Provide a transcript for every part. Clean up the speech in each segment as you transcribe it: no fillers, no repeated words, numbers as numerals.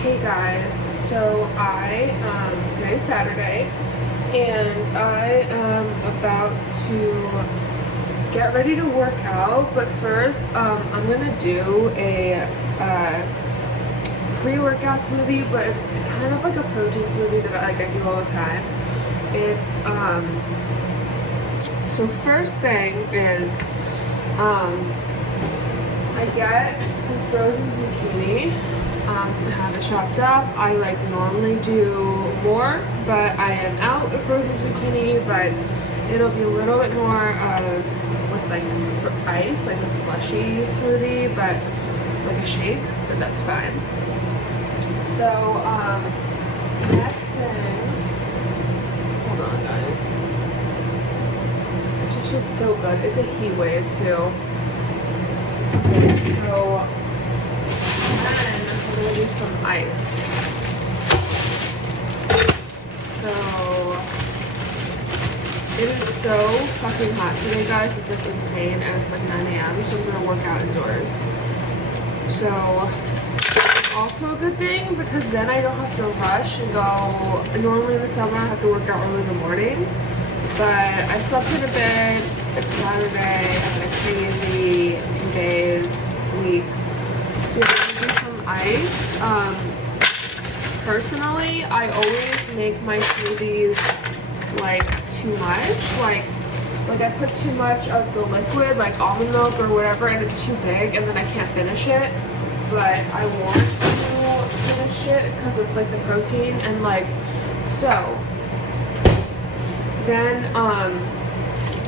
Hey guys, so today's Saturday, and I am about to get ready to work out, but first, I'm gonna do a pre-workout smoothie, but it's kind of like a protein smoothie that I do all the time. It's, so first thing is, I get some frozen zucchini. Have it chopped up. I normally do more, but I am out of frozen zucchini, but it'll be a little bit more of with ice, like a slushy smoothie, but like a shake, but that's fine. So next thing, hold on guys, it just feels so good. It's a heat wave too. Okay, so I'm gonna do some ice. So it is so fucking hot today, guys. It's like insane, and it's like 9 a.m. So I'm gonna work out indoors. So it's also a good thing because then I don't have to rush and go. Normally in the summer I have to work out early in the morning, but I slept in a bit. It's Saturday. I had a crazy days week. So I'm gonna do some ice. Personally, I always make my smoothies too much. Like I put too much of the liquid, like almond milk or whatever, and it's too big, and then I can't finish it. But I want to finish it because it's like the protein, and so then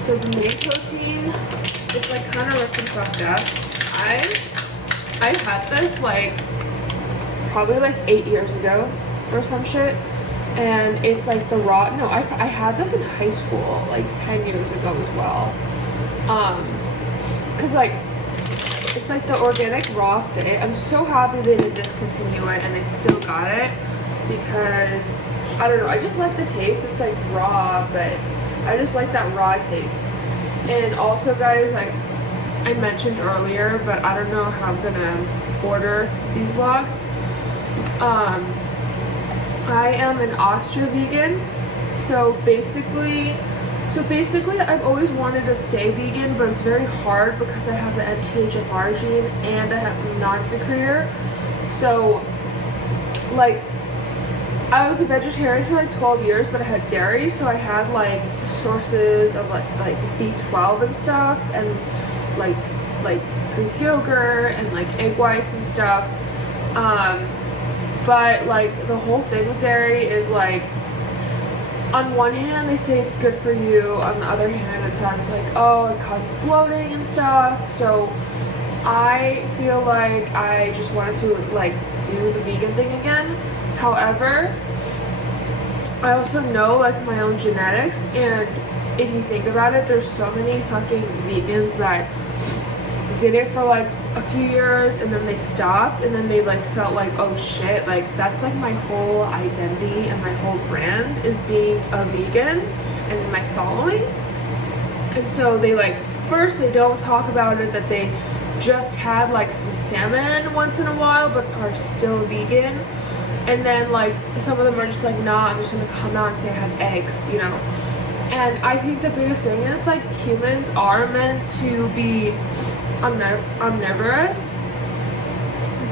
so the main protein is kind of ripped and fucked up. I had this probably 8 years ago or some shit, and it's the raw. No, I had this in high school 10 years ago as well. Cause it's the organic raw fit. I'm so happy they didn't discontinue it and they still got it because I don't know. I just like the taste. It's raw, but I just like that raw taste. And also, guys, I mentioned earlier, but I don't know how I'm gonna order these vlogs. I am an Ostrovegan, so basically I've always wanted to stay vegan, but it's very hard because I have the adhd gene and I have non-secretor. So I was a vegetarian for 12 years, but I had dairy, so I had sources of B12 and stuff, and Greek yogurt and egg whites and stuff. But the whole thing with dairy is on one hand they say it's good for you, on the other hand it says oh, it causes bloating and stuff. So I feel I just wanted to do the vegan thing again. However, I also know my own genetics, and if you think about it, there's so many fucking vegans that did it for a few years and then they stopped, and then they felt oh shit, that's my whole identity and my whole brand is being a vegan and my following. And so they first they don't talk about it, that they just had some salmon once in a while but are still vegan, and then some of them are just nah, I'm just gonna come out and say I have eggs, you know. And I think the biggest thing is humans are meant to be omnivorous,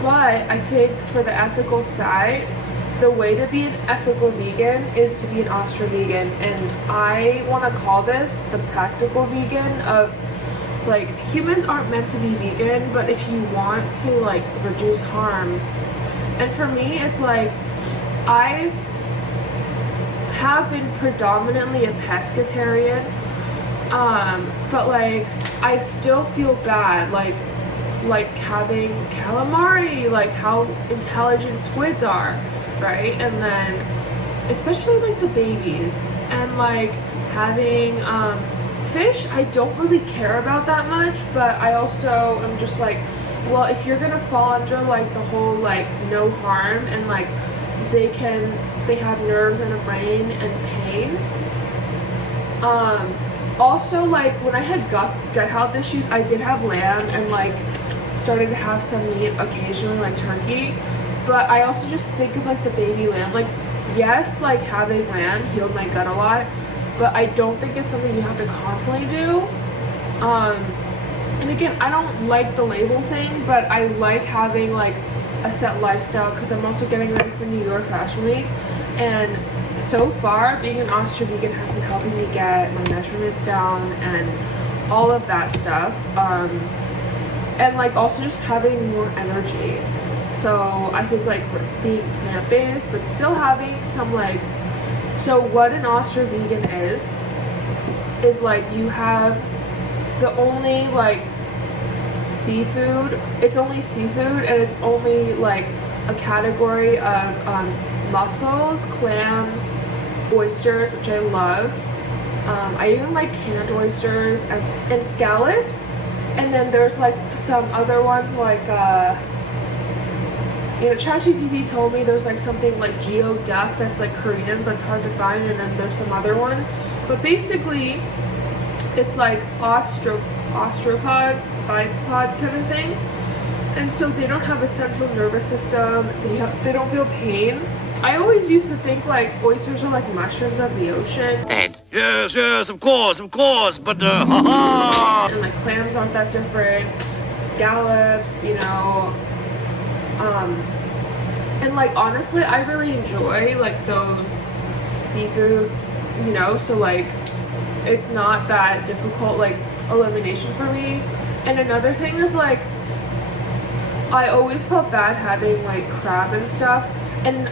but I think for the ethical side, the way to be an ethical vegan is to be an Ostrovegan, and I want to call this the practical vegan of humans aren't meant to be vegan, but if you want to reduce harm. And for me, it's I have been predominantly a pescatarian, but I still feel bad having calamari, how intelligent squids are, right? And then especially the babies, and having fish I don't really care about that much, but I also am just well, if you're gonna fall under the whole no harm, and they have nerves and a brain and pain. Also, when I had gut health issues, I did have lamb and started to have some meat occasionally, turkey. But I also just think of like the baby lamb. Like, yes, like having lamb healed my gut a lot, but I don't think it's something you have to constantly do. And again, I don't like the label thing, but I like having like a set lifestyle because I'm also getting ready for New York Fashion Week. And so far, being an Ostrovegan has been helping me get my measurements down and all of that stuff. And like also just having more energy. So I think like being plant-based, but still having some like, so what an Ostrovegan is like you have the only like seafood, it's only seafood, and it's only like a category of mussels, clams, oysters, which I love. I even like canned oysters and scallops. And then there's like some other ones like ChatGPT told me there's like something like geoduck that's like Korean but it's hard to find, and then there's some other one. But basically it's like ostropods, bipod kind of thing. And so they don't have a central nervous system, they don't feel pain. I always used to think like oysters are like mushrooms of the ocean. And yes, of course, but haha. And like clams aren't that different, scallops, you know. And like honestly, I really enjoy like those seafood, you know, so like it's not that difficult like elimination for me. And another thing is like I always felt bad having like crab and stuff. And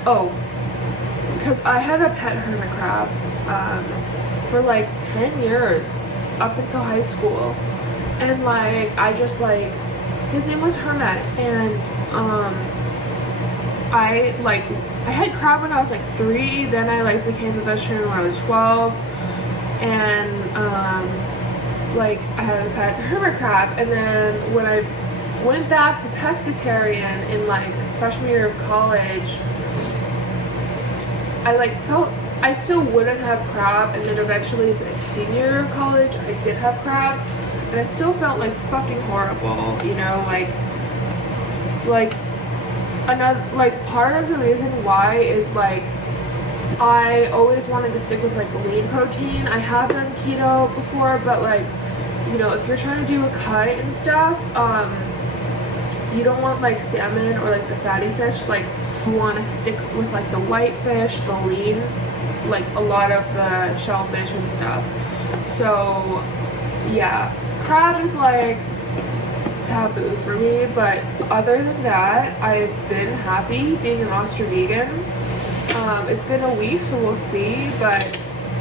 because I had a pet hermit crab for like 10 years up until high school, and like I just like, his name was Hermet, and I had crab when I was like 3, then I like became a vegetarian when I was 12, and like I had a pet hermit crab. And then when I went back to pescatarian in like freshman year of college, I like felt I still wouldn't have crab, and then eventually the senior year of college I did have crab, and I still felt like fucking horrible, you know, like another like part of the reason why is like I always wanted to stick with like lean protein. I have done keto before, but like, you know, if you're trying to do a cut and stuff, you don't want like salmon or like the fatty fish. Like you want to stick with like the white fish, the lean, like a lot of the shellfish and stuff. So yeah, crab is like taboo for me, but other than that, I've been happy being an Ostrovegan. It's been a week, so we'll see, but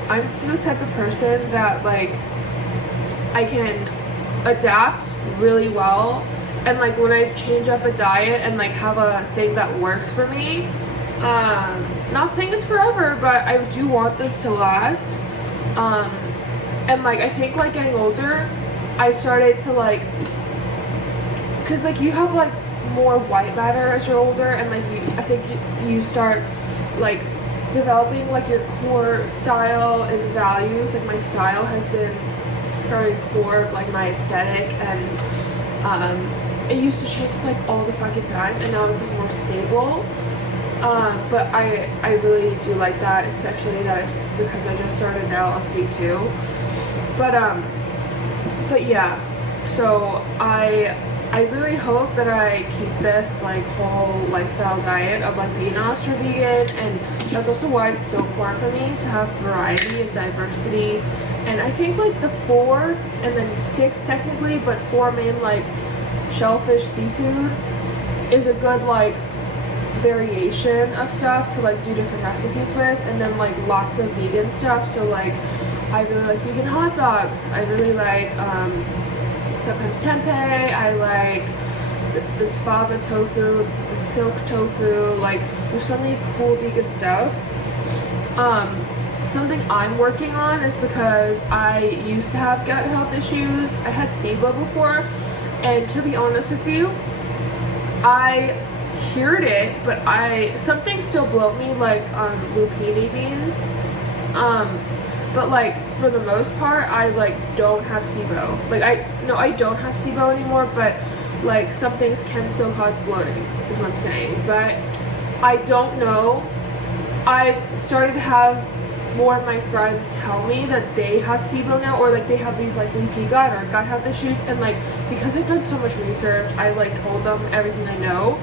I'm the type of person that like I can adapt really well. And like when I change up a diet and like have a thing that works for me, not saying it's forever, but I do want this to last. And like I think like getting older, I started to like, because like you have like more white matter as you're older, and like I think you start like developing like your core style and values. Like my style has been very core of like my aesthetic, and it used to change like all the fucking time, and now it's like more stable. But I really do like that, especially because I just started an LLC too. But yeah, so I really hope that I keep this like whole lifestyle diet of like being an Ostrovegan, and that's also why it's so important for me to have variety and diversity. And I think like the 4 and then 6 technically, but 4 main like shellfish seafood is a good like variation of stuff to like do different recipes with, and then like lots of vegan stuff. So like I really like vegan hot dogs, I really like sometimes tempeh, I like this fava tofu, the silk tofu, like there's so many cool vegan stuff. Something I'm working on is because I used to have gut health issues. I had SIBO before, and to be honest with you, I cured it, but something still bloat me like lupini beans. But like for the most part, I like don't have SIBO. Like I don't have SIBO anymore, but like some things can still cause bloating is what I'm saying. But I don't know. I started to have more of my friends tell me that they have SIBO now, or like they have these like leaky gut or gut health issues, and like because I've done so much research, I like told them everything I know,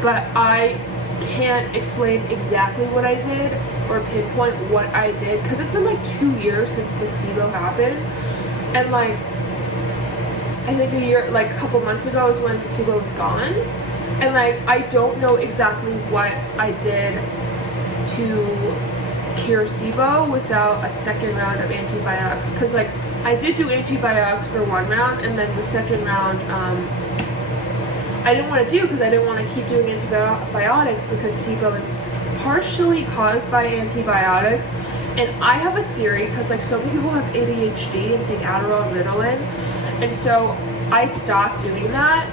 but I can't explain exactly what I did or pinpoint what I did because it's been like 2 years since the SIBO happened, and like I think a couple months ago is when SIBO was gone, and like I don't know exactly what I did to cure SIBO without a second round of antibiotics, because like I did do antibiotics for 1 round, and then the second round I didn't want to do because I didn't want to keep doing antibiotics because SIBO is partially caused by antibiotics. And I have a theory because like so many people have ADHD and take Adderall and Ritalin, and so I stopped doing that,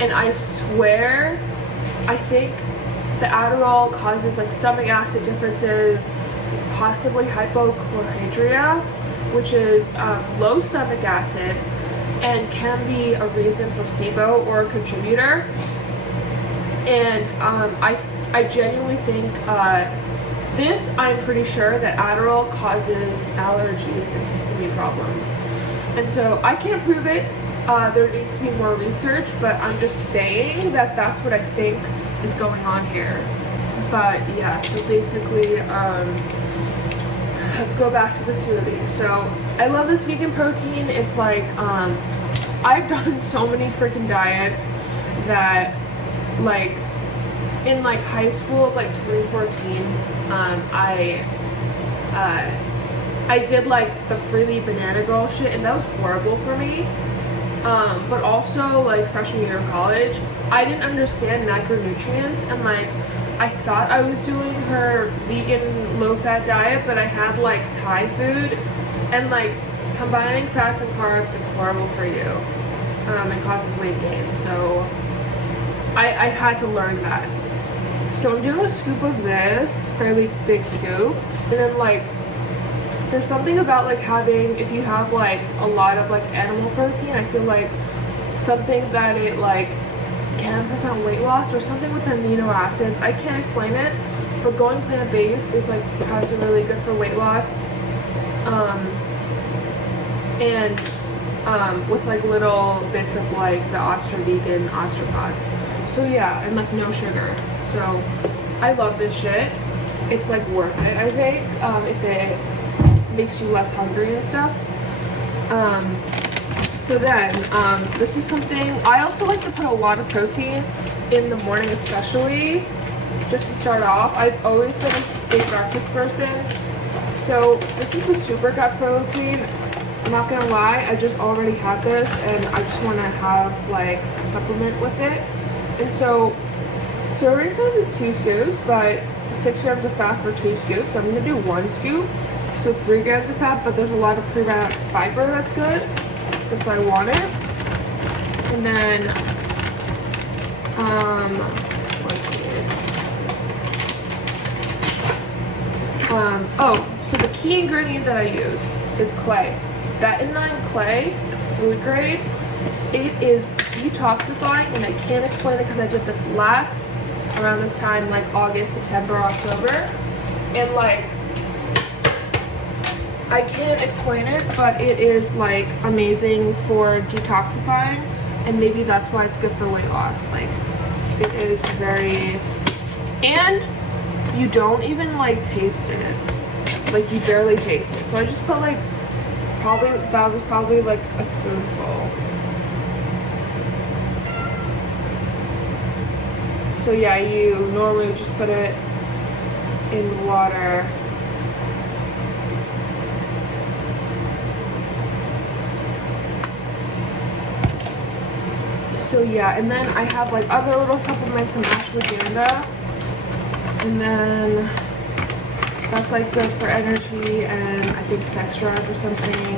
and I swear I think the Adderall causes like stomach acid differences, possibly hypochlorhydria, which is low stomach acid, and can be a reason for SIBO or a contributor. And I genuinely think this, I'm pretty sure that Adderall causes allergies and histamine problems. And so I can't prove it. There needs to be more research, but I'm just saying that that's what I think is going on here. But yeah, so basically, let's go back to the smoothie. So I love this vegan protein. It's like, I've done so many freaking diets that like in like high school of like 2014, I did like the freely banana girl shit, and that was horrible for me. But also like freshman year of college, I didn't understand macronutrients, and like I thought I was doing her vegan low-fat diet, but I had like Thai food, and like combining fats and carbs is horrible for you. It causes weight gain, so I had to learn that. So I'm doing a scoop of this, fairly big scoop, and then like there's something about like having, if you have like a lot of like animal protein, I feel like something that it like can prevent weight loss or something with the amino acids. I can't explain it, but going plant-based is like has been really good for weight loss, and with like little bits of like the Ostrovegan Ostropods. So yeah, and like no sugar. So I love this shit. It's like worth it, I think, if it makes you less hungry and stuff. So then, this is something, I also like to put a lot of protein in the morning, especially, just to start off. I've always been a big breakfast person. So this is the Super Gut protein. I'm not gonna lie, I just already had this, and I just wanna have like a supplement with it. And so, serving size is 2 scoops, but 6 grams of fat for 2 scoops. So I'm gonna do 1 scoop, so 3 grams of fat, but there's a lot of prebiotic fiber that's good. That's why I want it. And then, let's see. Oh, so the key ingredient that I use is clay. Betadine clay, food grade. It is detoxifying, and I can't explain it because I did this around this time, like August, September, October, and like I can't explain it, but it is like amazing for detoxifying, and maybe that's why it's good for weight loss. Like it is very, and you don't even like taste it, like you barely taste it. So I just put like that was probably like a spoonful. So yeah, you normally just put it in water. So yeah, and then I have like other little supplements, some ashwagandha, and then that's like good for energy, and I think sex drive or something.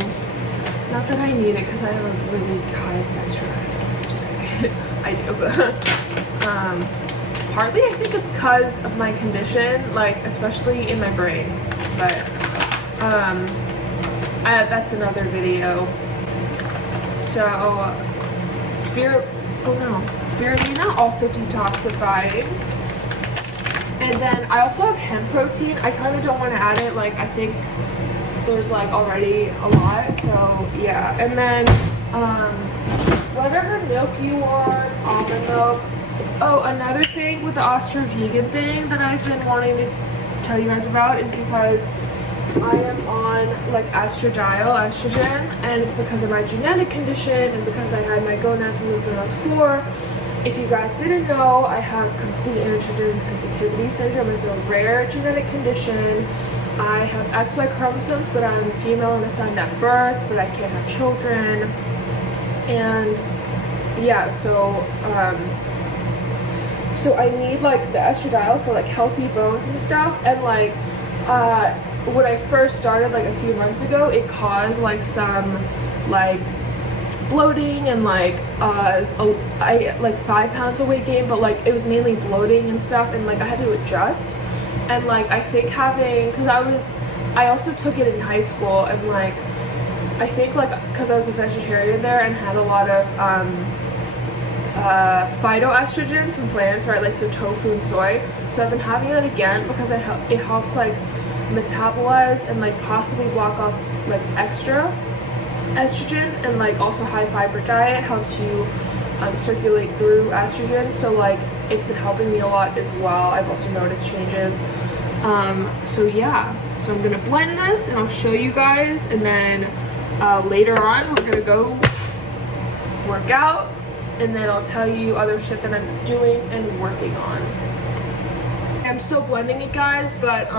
Not that I need it because I have a really high sex drive. Just kidding. I do, but partly I think it's because of my condition, like especially in my brain. But that's another video. So spirulina also detoxifying. And then I also have hemp protein. I kind of don't want to add it. Like, I think there's like already a lot. So yeah. And then whatever milk you want, almond milk. Oh, another thing with the Ostrovegan thing that I've been wanting to tell you guys about is because I am on like esrtadiol, estrogen, and it's because of my genetic condition and because I had my gonads removed when I was 4. If you guys didn't know, I have complete androgen sensitivity syndrome. It's a rare genetic condition. I have XY chromosomes, but I'm female and assigned at birth, but I can't have children. And yeah, so I need like the esrtadiol for like healthy bones and stuff. And like when I first started like a few months ago, it caused like some like bloating and like I like 5 pounds of weight gain, but like it was mainly bloating and stuff, and like I had to adjust. And like I think having, because I also took it in high school, and like I think like because I was a vegetarian there and had a lot of phytoestrogens from plants, right, like so tofu and soy, so I've been having it again because it helps like metabolize and like possibly block off like extra estrogen, and like also high fiber diet helps you circulate through estrogen, so like it's been helping me a lot as well. I've also noticed changes. So yeah, so I'm gonna blend this and I'll show you guys, and then later on we're gonna go work out, and then I'll tell you other shit that I'm doing and working on. I'm still blending it, guys, but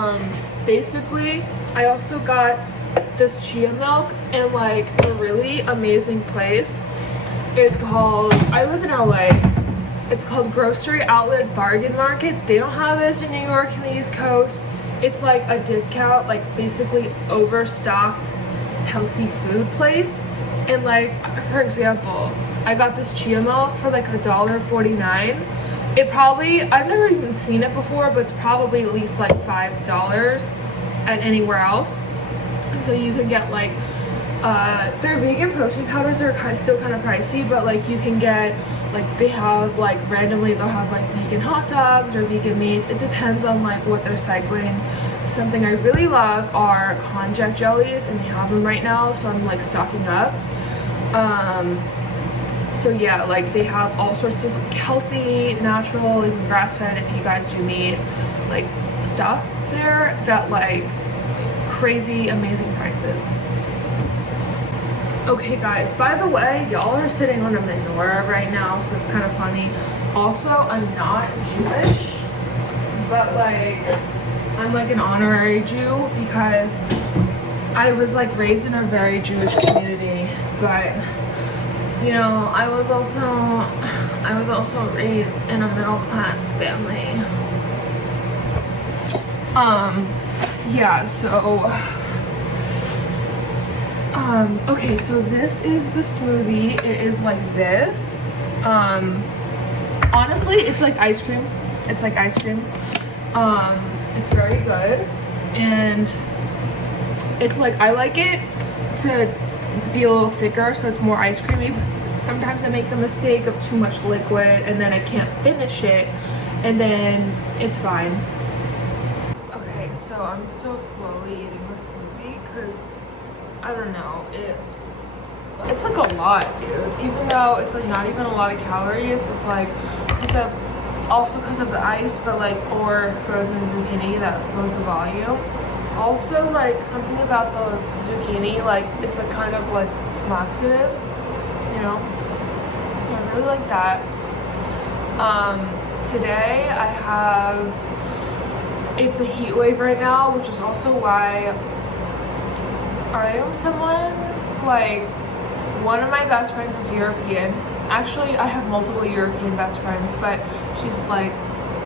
basically I also got this chia milk in like a really amazing place. It's called, I live in LA, it's called Grocery Outlet Bargain Market. They don't have this in New York and the East Coast. It's like a discount, like basically overstocked healthy food place. And like, for example, I got this chia milk for like $1.49. It probably, I've never even seen it before, but it's probably at least like $5 at anywhere else. And so you can get like their vegan protein powders are still kind of pricey, but like you can get like, they have like randomly they'll have like vegan hot dogs or vegan meats. It depends on like what they're cycling. Something I really love are konjac jellies, and they have them right now, so I'm like stocking up. So yeah, like they have all sorts of healthy, natural, even grass-fed if you guys do meat, like stuff there that like crazy amazing prices. Okay guys, by the way, y'all are sitting on a menorah right now, so it's kind of funny. Also, I'm not Jewish, but like I'm like an honorary Jew because I was like raised in a very Jewish community, but you know, I was also raised in a middle-class family. Yeah, so okay, so this is the smoothie. It is like this. Honestly, it's like ice cream. It's like ice cream. It's very good, and it's like, I like it to be a little thicker so it's more ice creamy. Sometimes I make the mistake of too much liquid and then I can't finish it, and then it's fine. Okay, so I'm still slowly eating the smoothie because I don't know, it's like a lot, dude. Even though it's like not even a lot of calories, it's like because of the ice, but like, or frozen zucchini that fills the volume. Also, like something about the zucchini, like it's a kind of like laxative, you know, so I really like that. Today I have, it's a heat wave right now, which is also why I am someone, like, one of my best friends is European. Actually, I have multiple European best friends, but she's like